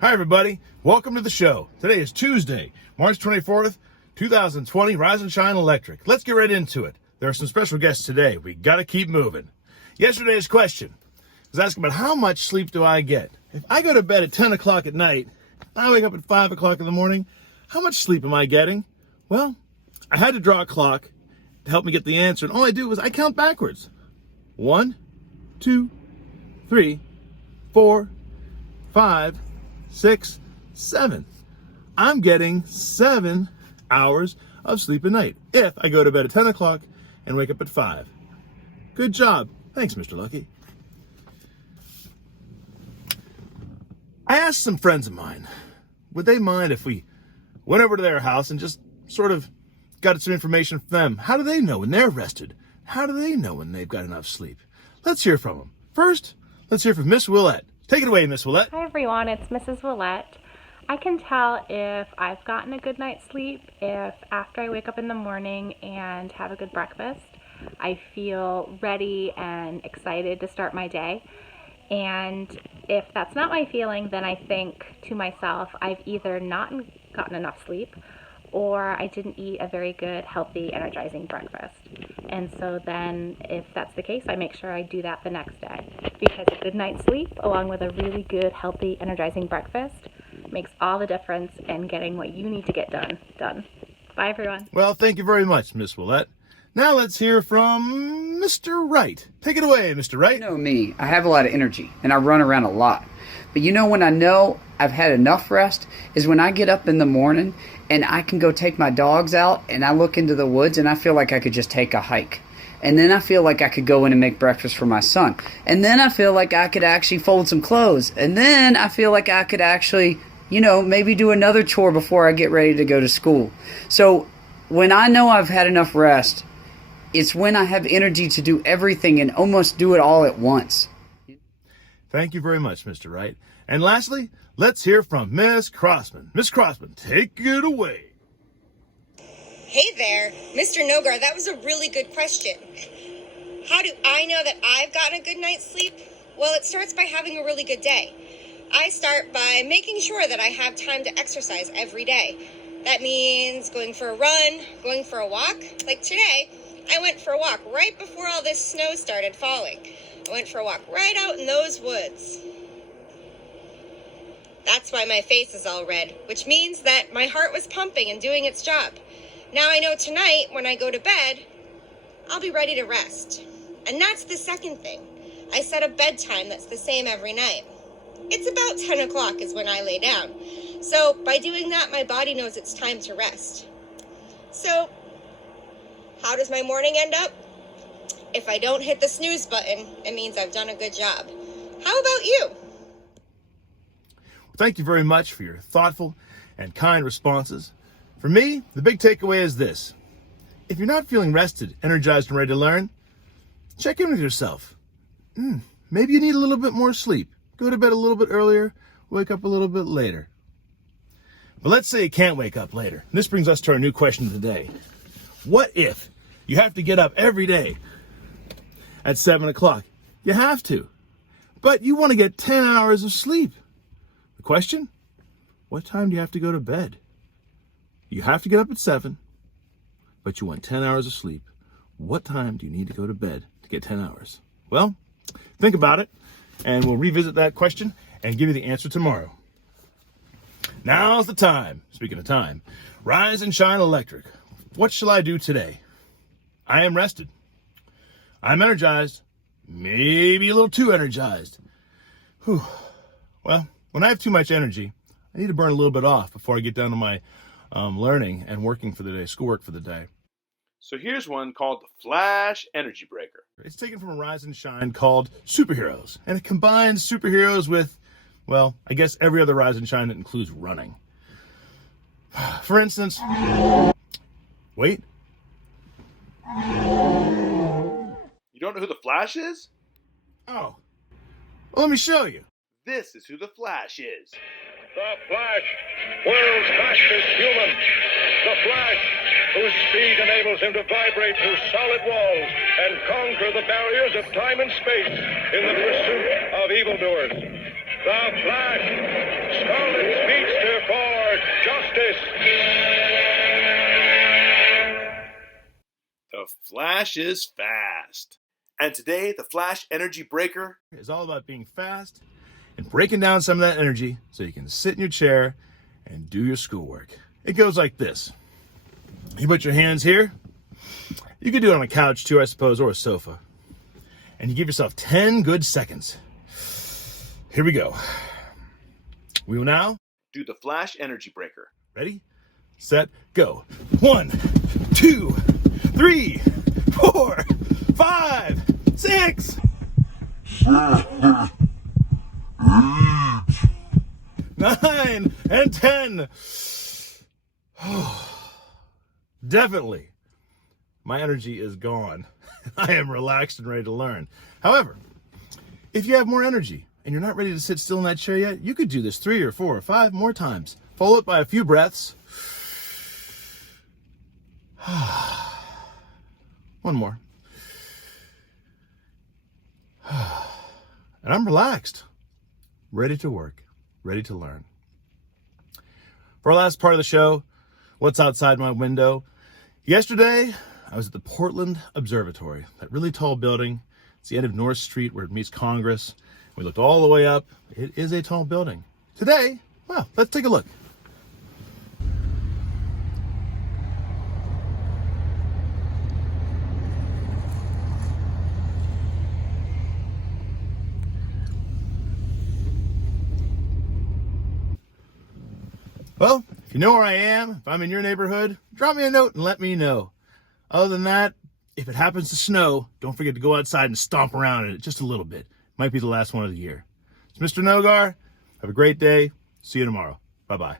Hi, everybody. Welcome to the show. Today is Tuesday, March 24th, 2020, Rise and Shine Electric. Let's get right into it. There are some special guests today. We got to keep moving. Yesterday's question was asking about how much sleep do I get? If I go to bed at 10 o'clock at night, I wake up at 5 o'clock in the morning, how much sleep am I getting? Well, I had to draw a clock to help me get the answer, and all I do is I count backwards. 1, 2, 3, 4, 5, 6, 7. I'm getting 7 hours of sleep a night if I go to bed at 10 o'clock and wake up at 5. Good job. Thanks, Mr. Lucky. I asked some friends of mine, would they mind if we went over to their house and just sort of got some information from them? How do they know when they're rested? How do they know when they've got enough sleep? Let's hear from them. First, let's hear from Miss Willette. Take it away, Miss Willette. Hi everyone, it's Mrs. Willette. I can tell if I've gotten a good night's sleep if after I wake up in the morning and have a good breakfast, I feel ready and excited to start my day. And if that's not my feeling, then I think to myself, I've either not gotten enough sleep or I didn't eat a very good, healthy, energizing breakfast. And so then, if that's the case, I make sure I do that the next day. Because a good night's sleep, along with a really good, healthy, energizing breakfast, makes all the difference in getting what you need to get done. Bye, everyone. Well, thank you very much, Miss Willette. Now let's hear from Mr. Wright. Take it away, Mr. Wright. You know me, I have a lot of energy, and I run around a lot. But you know when I know I've had enough rest is when I get up in the morning and I can go take my dogs out and I look into the woods and I feel like I could just take a hike. And then I feel like I could go in and make breakfast for my son. And then I feel like I could actually fold some clothes. And then I feel like I could actually, maybe do another chore before I get ready to go to school. So when I know I've had enough rest, it's when I have energy to do everything and almost do it all at once. Thank you very much, Mr. Wright. And lastly, let's hear from Miss Crossman. Miss Crossman, take it away. Hey there, Mr. Nogar, that was a really good question. How do I know that I've gotten a good night's sleep? Well, it starts by having a really good day. I start by making sure that I have time to exercise every day. That means going for a run, going for a walk. Like today, I went for a walk right before all this snow started falling. I went for a walk right out in those woods. That's why my face is all red, which means that my heart was pumping and doing its job. Now I know tonight, when I go to bed, I'll be ready to rest. And that's the second thing. I set a bedtime that's the same every night. It's about 10 o'clock is when I lay down. So by doing that, my body knows it's time to rest. So how does my morning end up? If I don't hit the snooze button, it means I've done a good job. How about you? Thank you very much for your thoughtful and kind responses. For me, the big takeaway is this. If you're not feeling rested, energized, and ready to learn, check in with yourself. Maybe you need a little bit more sleep. Go to bed a little bit earlier, wake up a little bit later. But let's say you can't wake up later. And this brings us to our new question of the day. What if you have to get up every day at 7 o'clock? You have to. But you want to get 10 hours of sleep. The question? What time do you have to go to bed? You have to get up at 7, but you want 10 hours of sleep. What time do you need to go to bed to get 10 hours? Well, think about it, and we'll revisit that question and give you the answer tomorrow. Now's the time. Speaking of time, Rise and Shine Electric. What shall I do today? I am rested. I'm energized. Maybe a little too energized. Whew. Well, when I have too much energy, I need to burn a little bit off before I get down to my learning and working for the day, schoolwork for the day. So here's one called the Flash Energy Breaker. It's taken from a Rise and Shine called Superheroes. And it combines superheroes with, well, I guess every other Rise and Shine that includes running. For instance, wait. You don't know who the Flash is? Oh. Well, let me show you. This is who the Flash is. The Flash, world's fastest human. The Flash, whose speed enables him to vibrate through solid walls and conquer the barriers of time and space in the pursuit of evildoers. The Flash, starring Flash is fast. And today, the Flash Energy Breaker is all about being fast and breaking down some of that energy so you can sit in your chair and do your schoolwork. It goes like this. You put your hands here. You could do it on a couch too, I suppose, or a sofa. And you give yourself 10 good seconds. Here we go. We will now do the Flash Energy Breaker. Ready, set, go. 1, 2, 3, 4, 5, 6, 7, 8, 9, and 10. Definitely, my energy is gone. I am relaxed and ready to learn. However, if you have more energy and you're not ready to sit still in that chair yet, you could do this 3 or 4 or 5 more times. Follow it by a few breaths. One more. And I'm relaxed, ready to work, ready to learn. For our last part of the show, what's outside my window? Yesterday, I was at the Portland Observatory, that really tall building. It's the end of North Street where it meets Congress. We looked all the way up. It is a tall building. Today, well, let's take a look. Well, if you know where I am, if I'm in your neighborhood, drop me a note and let me know. Other than that, if it happens to snow, don't forget to go outside and stomp around in it just a little bit. Might be the last one of the year. It's Mr. Nogar. Have a great day. See you tomorrow. Bye-bye.